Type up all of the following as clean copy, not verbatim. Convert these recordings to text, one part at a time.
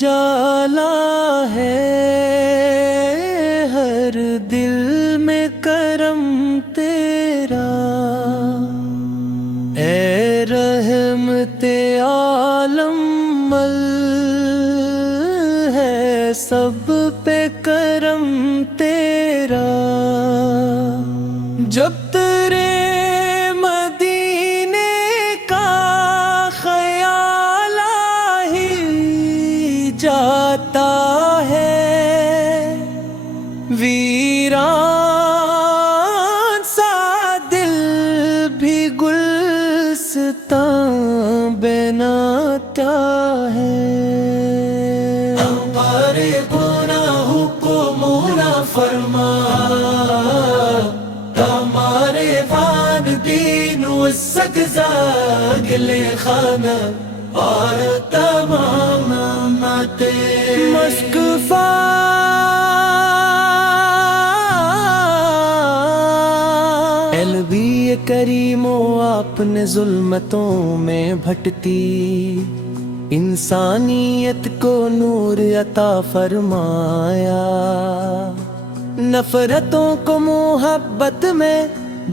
جالا ہے ہر دل میں کرم تیرا، اے رحمت عالم ہے سب پہ کرم تیرا۔ جب تیرے مدینے کا خیال ہی جاتا ہے، ویران سا دل بھی گلستان بناتا ہے۔ ہمارے گناہوں کو مولا فرما، ہمارے والدین والسجزہ گلے خانہ اور تمام امتیں مشکفہ نبی کریم و آپ نے ظلمتوں میں بھٹتی انسانیت کو نور عطا فرمایا، نفرتوں کو محبت میں،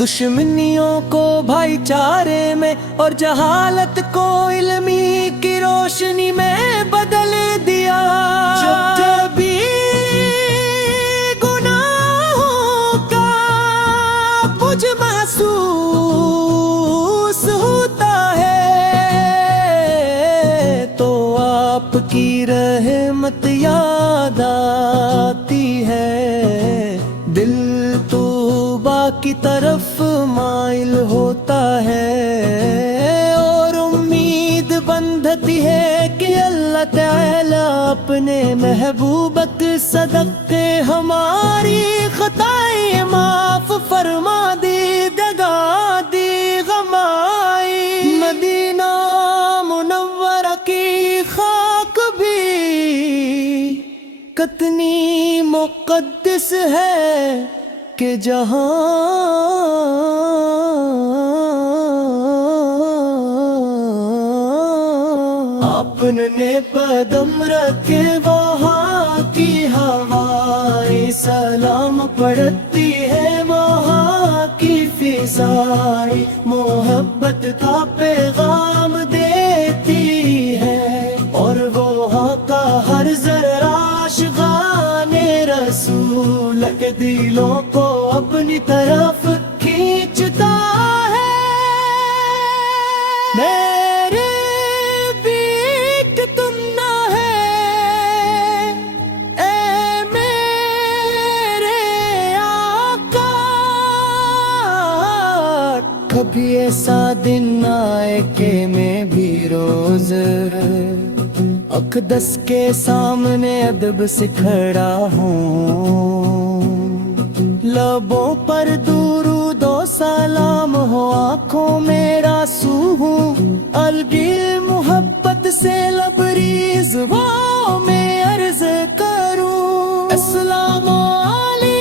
دشمنیوں کو بھائی چارے میں، اور جہالت کو علمی کی روشنی میں بدل دیا۔ جب بھی گناہوں کا مجھ محسوس ہوتا ہے تو آپ کی رحمت یاد آتی ہے، دل توبہ کی طرف مائل ہوتا ہے، اور امید بندھتی ہے کہ اللہ تعالی اپنے محبوبت صدقے ہماری خطائیں معاف فرما دی، دگا دی غمائی۔ مدینہ منورہ کی خاک بھی کتنی مقدس ہے کہ جہاں آپ نے قدم رکھے وہاں کی ہوائیں سلام پڑھتی ہے، وہاں کی فضائیں محبت کا پیغام دیتی ہے، اور وہاں کا ہر ذرا عاشقان رسول کے دلوں کو اپنی طرف کھینچتا ہے۔ میرے بیٹ تم نہ ہے اے میرے آقا، کبھی ایسا دن آئے کہ میں بھی روز اقدس کے سامنے ادب سے کھڑا ہوں، لبوں پر درود و سلام ہو، آنکھوں میں آنسو ہوں، الگی محبت سے لبریز واؤ میں عرض کروں، السلام علیک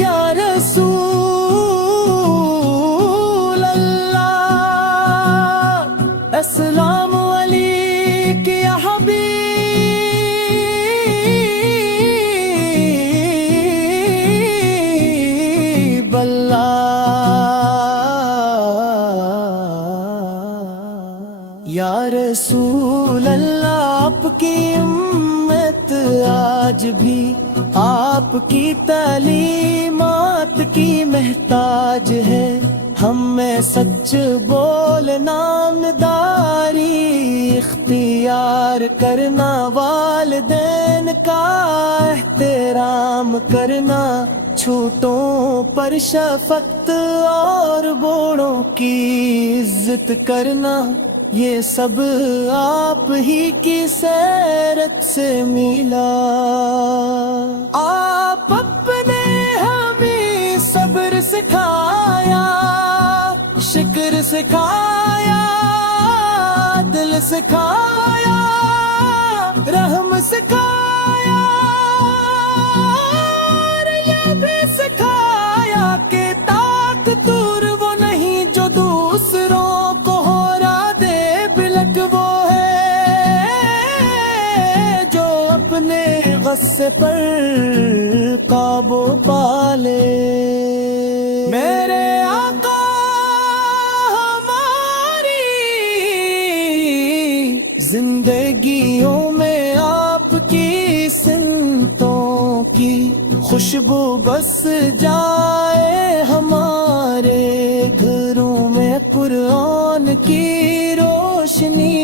یا رسول اللہ، السلام علیک یا حبیب اللہ، یا رسول اللہ۔ آپ کی امت آج بھی آپ کی تعلیمات کی محتاج ہے، ہم میں سچ بولنا، نامداری اختیار کرنا، والدین کا احترام کرنا، چھوٹوں پر شفقت اور بوڑھوں کی عزت کرنا، یہ سب آپ ہی کی سیرت سے ملا۔ آپ اپنے ہمیں صبر سکھایا، شکر سکھایا، دل سکھایا، رحم سکھایا، اور یہ بھی سکھایا کہ طاقتور وہ نہیں جو دوسروں کو ہورا دے غصے پر قابو پالے۔ میرے آقا ہماری زندگیوں میں آپ کی سنتوں کی خوشبو بس جائے، ہمارے گھروں میں قرآن کی روشنی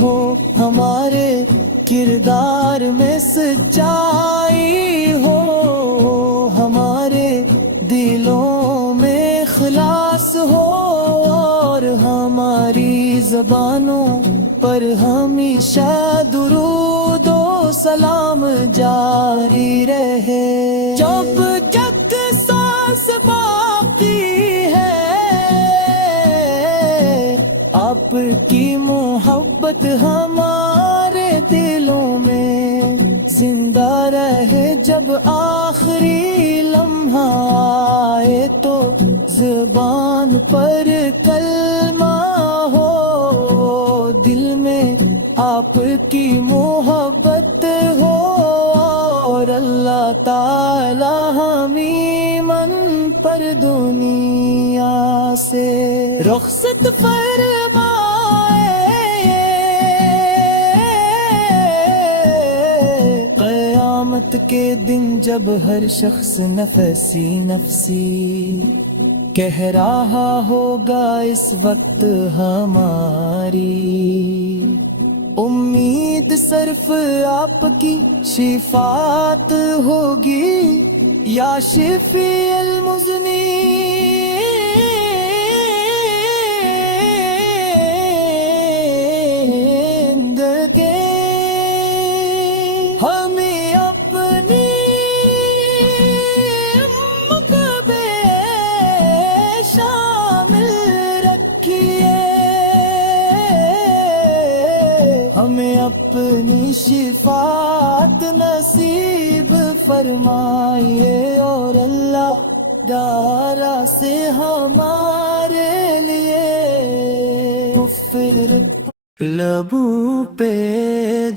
ہو، ہمارے کردار میں سچائی ہو، ہمارے دلوں میں اخلاص ہو، اور ہماری زبانوں پر ہمیشہ درود و سلام جاری رہے۔ جب تک سانس باقی ہے آپ کی محبت ہمارے دلوں میں زندہ رہے۔ جب آخری لمحہ آئے تو زبان پر کلمہ ہو، دل میں آپ کی محبت ہو، اور اللہ تعالی ہمیں من پر دنیا سے رخصت فرمائے۔ قیامت کے دن جب ہر شخص نفسی نفسی کہہ رہا ہوگا، اس وقت ہماری امید صرف آپ کی شفاعت ہوگی، یا شفیع المذنبین کے ہمیں اپنی مقبے شامل رکھیے، ہمیں اپنی شفاعت نصیب فرمائیے، اور اللہ تعالی سے ہمارے لیے مغفرت۔ لبوں پہ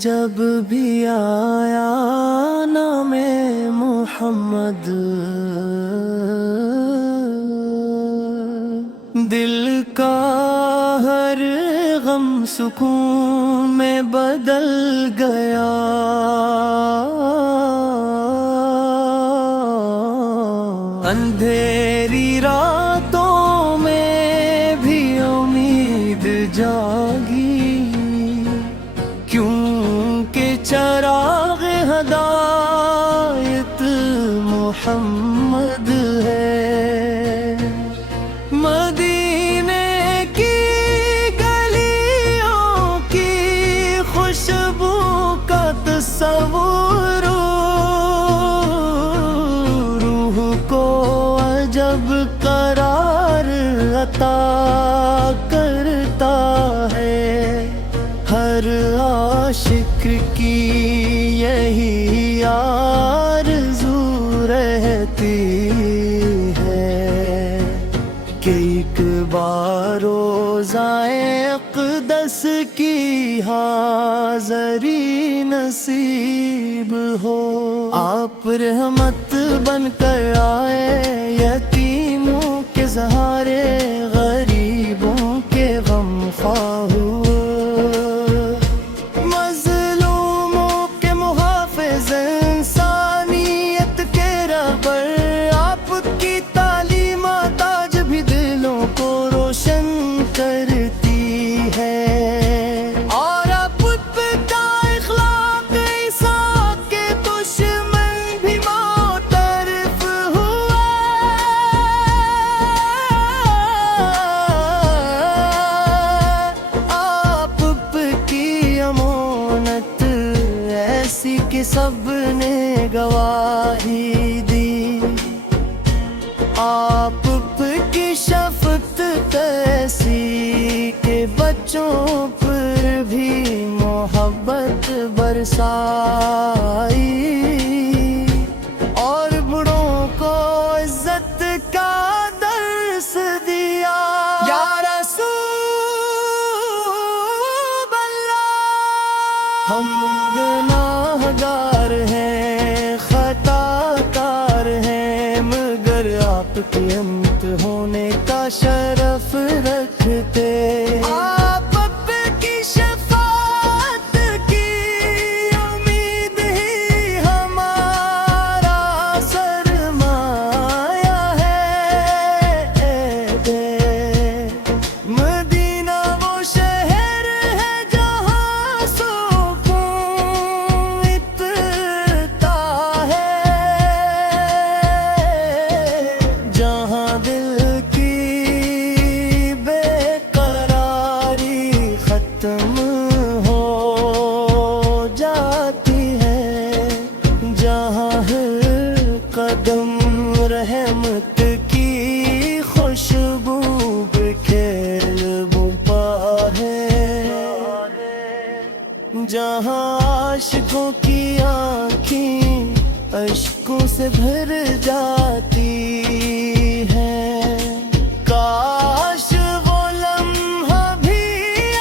جب بھی آیا نام محمد، دل کا ہر غم سکون میں بدل گیا، اندھیری راتوں میں بھی امید جاگی، کیونکہ چراغ ہدایت محمد ہے۔ مدینے کی گلیوں کی خوشبو کا تصور روح کو عجب قرار عطا کرتا ہے، ہر عاشق کی یہی آرزو رہتی ہے کہ ایک بار روضائے اقدس کی حاضری نصیب ہو۔ آپ رحمت بن کر آئے، یتیموں کے سہارے، غریبوں کے غم خواہ ہوئے، مظلوموں کے محافظ، انسانیت کے رہبر، آپ کی تعلیمات آج بھی دلوں کو روشن کرتی ہے، اور آپ کا اخلاق عیسیٰ کے دشمن بھی معترف ہوئے۔ آپ کی امانت ایسی کہ سب نے گواہی دی، آپ کی شفقت ایسی کہ بچوں پر بھی محبت برسائی، اور بڑوں کو عزت کا درس دیا۔ یا رسول اللہ، ہم گناہگار ہیں، جہاں عاشقوں کی آنکھیں اشکوں سے بھر جاتی ہیں، کاش وہ لمحہ بھی آ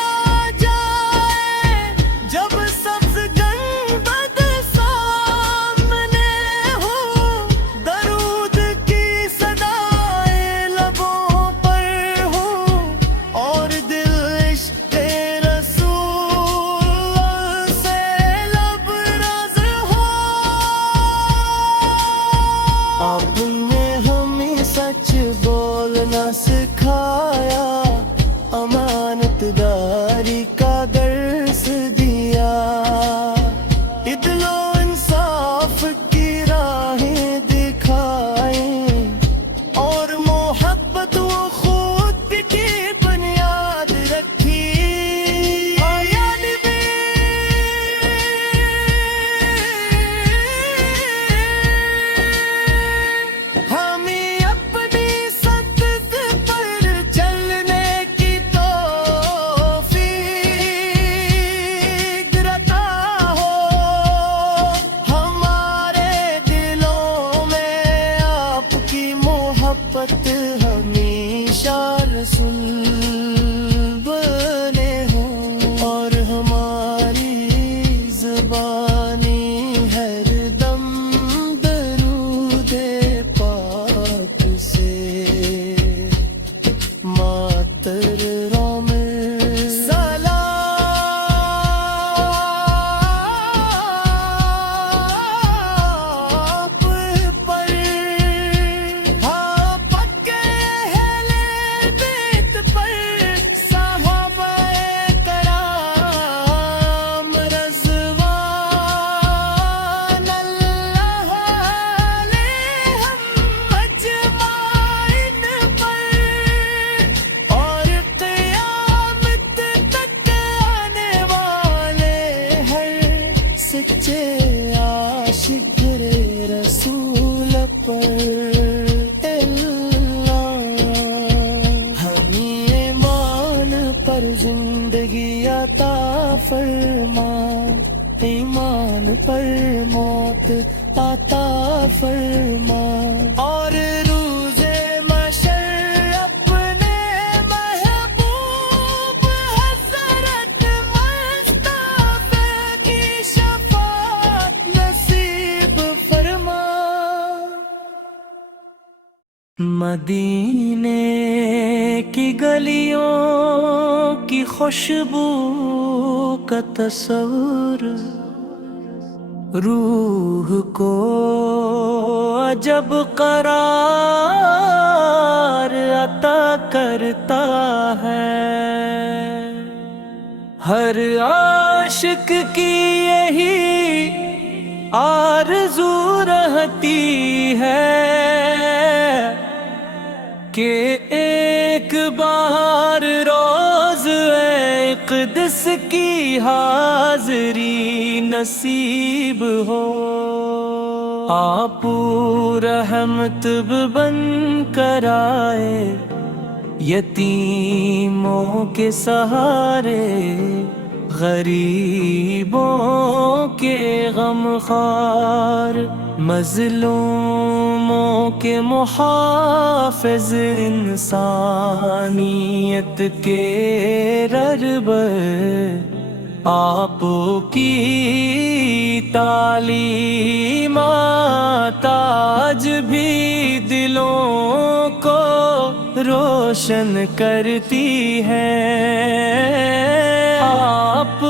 جائے جب سبز گنبد سامنے ہو، درود کی صدائیں لبوں پر ہو، اور دل عشق رسول سے لبرز ہو۔ آپ نے ہمیں سچ بولنا سکھایا، امانت داری کا درس دیا، عدل و انصاف کی راہیں دکھائیں، اور محبت و خود کی بنیاد رکھی۔ یا نبی ہمیں اپنی سنت پر چلنے کی توفیق عطا ہو، ہمارے دلوں میں آپ کی محبت ہمیشہ رسول بنے ہو، اور ہماری زبانی ہر دم درود پاک سے ماتر روم سلام پر، ہاں پکے اہل بیت پر، صحابہ کرام رضوان اللہ علیہم اجمعین پر، اور قیامت تک آنے والے ہر سچے عاشق رسول پر۔ ہمیں ایمان پر زندگی عطا فرما، ایمان پر موت عطا فرما، اور روز محشر اپنے محبوب حضرت مصطفیٰ کی شفاعت نصیب فرما۔ مدینے کی گلیوں کی خوشبو کا تصور روح کو عجب قرار عطا کرتا ہے، ہر عاشق کی یہی آرزو رہتی ہے کہ ایک بار روز اقدس کی حاضری نصیب ہو، آپ رحمت بن کر آئے یتیموں کے سہارے، غریبوں کے غمخوار، مظلوموں کے محافظ، انسانیت کے رہبر، آپ کی تعلیمات آج بھی دلوں کو روشن کرتی ہے، آپ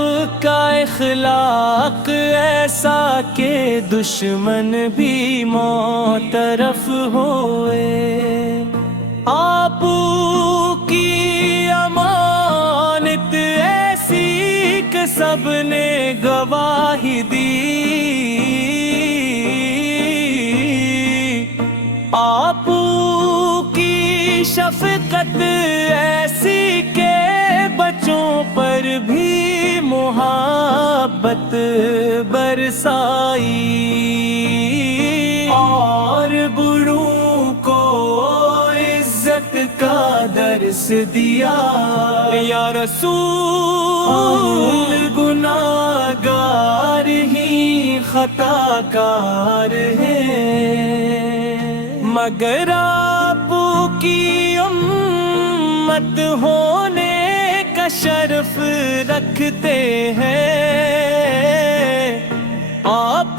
کا اخلاق ایسا کہ دشمن بھی معترف ہوئے، آپ کی امانت ایسی کہ سب نے گواہی دی، آپ کی شفقت ایسی کہ بچوں پر بھی محبت برسائی، اور بڑوں کو عزت کا درس دیا، یا رسول گناہ عطا کار ہیں، مگر آپ کی امت ہونے کا شرف رکھتے ہیں، آپ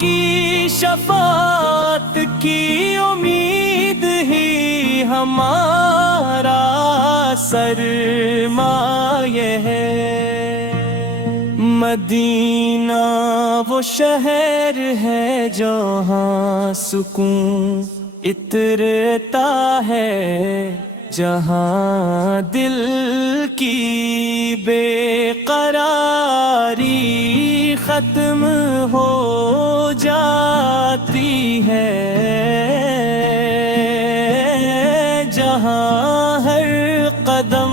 کی شفاعت کی امید ہی ہمارا سرمایہ ہے۔ مدینہ وہ شہر ہے جہاں سکون اترتا ہے، جہاں دل کی بے قراری ختم ہو جاتی ہے، جہاں ہر قدم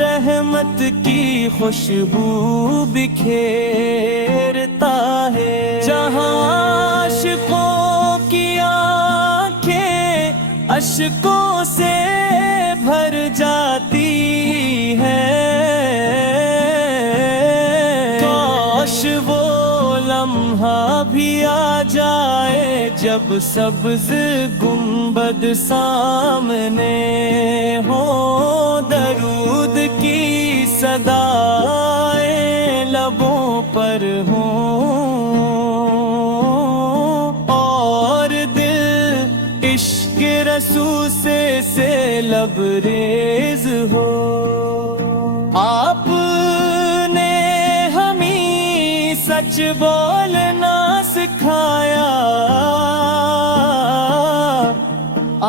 رحمت کی خوشبو بکھیرتا ہے، جہاں عاشقوں کی آنکھیں اشکوں سے بھر جاتی ہے، کاش وہ لمحہ بھی آ جائے جب سبز گنبد سامنے ہو، درود کی صدائیں لبوں پر ہوں، اور دل عشق رسول سے لبریز ہو۔ آپ نے ہمیں سچ بولنا سکھایا،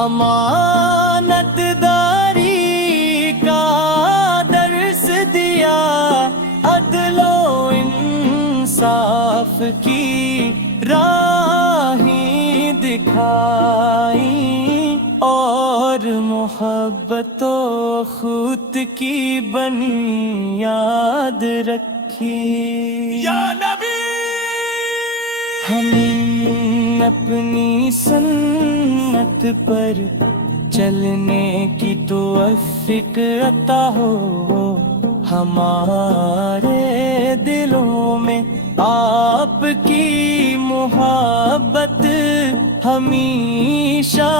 امانت داری کا درس دیا، عدل و انصاف کی راہیں دکھائی، اور محبت و خود کی بنیاد رکھی۔ یا نبی ہمیں اپنی سنت پر چلنے کی توفیق عطا ہو، ہمارے دلوں میں آپ کی محبت ہمیشہ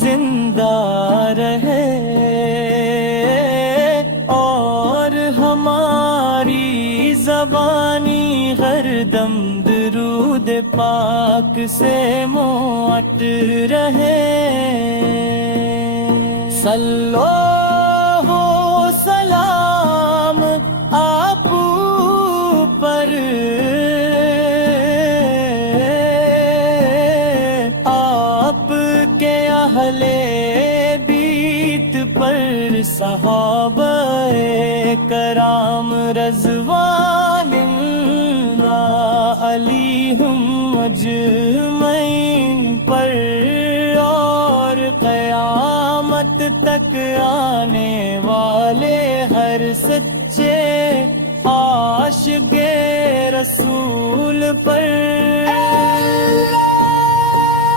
زندہ رہے، اور ہماری زبانی ہر دم درود پاک سے موٹ رہے۔ صلو ہو سلام آپ پر، آپ کے اہل بیت پر، صحابہ کرام رضوان اللہ علیہم اجمعین پر، اور قیامت تک آنے والے ہر سچے عاشق رسول پر۔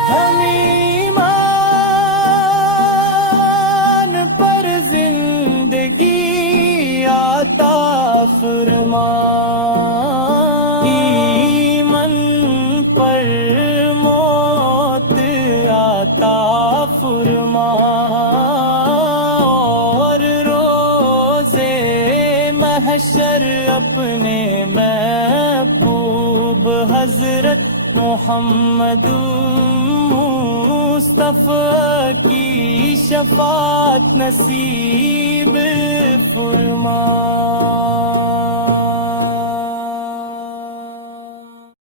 ہم ایمان پر زندگی عطا فرما، ایمان پر موت عطا فرما، اور روزے محشر اپنے محبوب حضرت محمد مصطفیٰ کی شفاعت نصیب فرما۔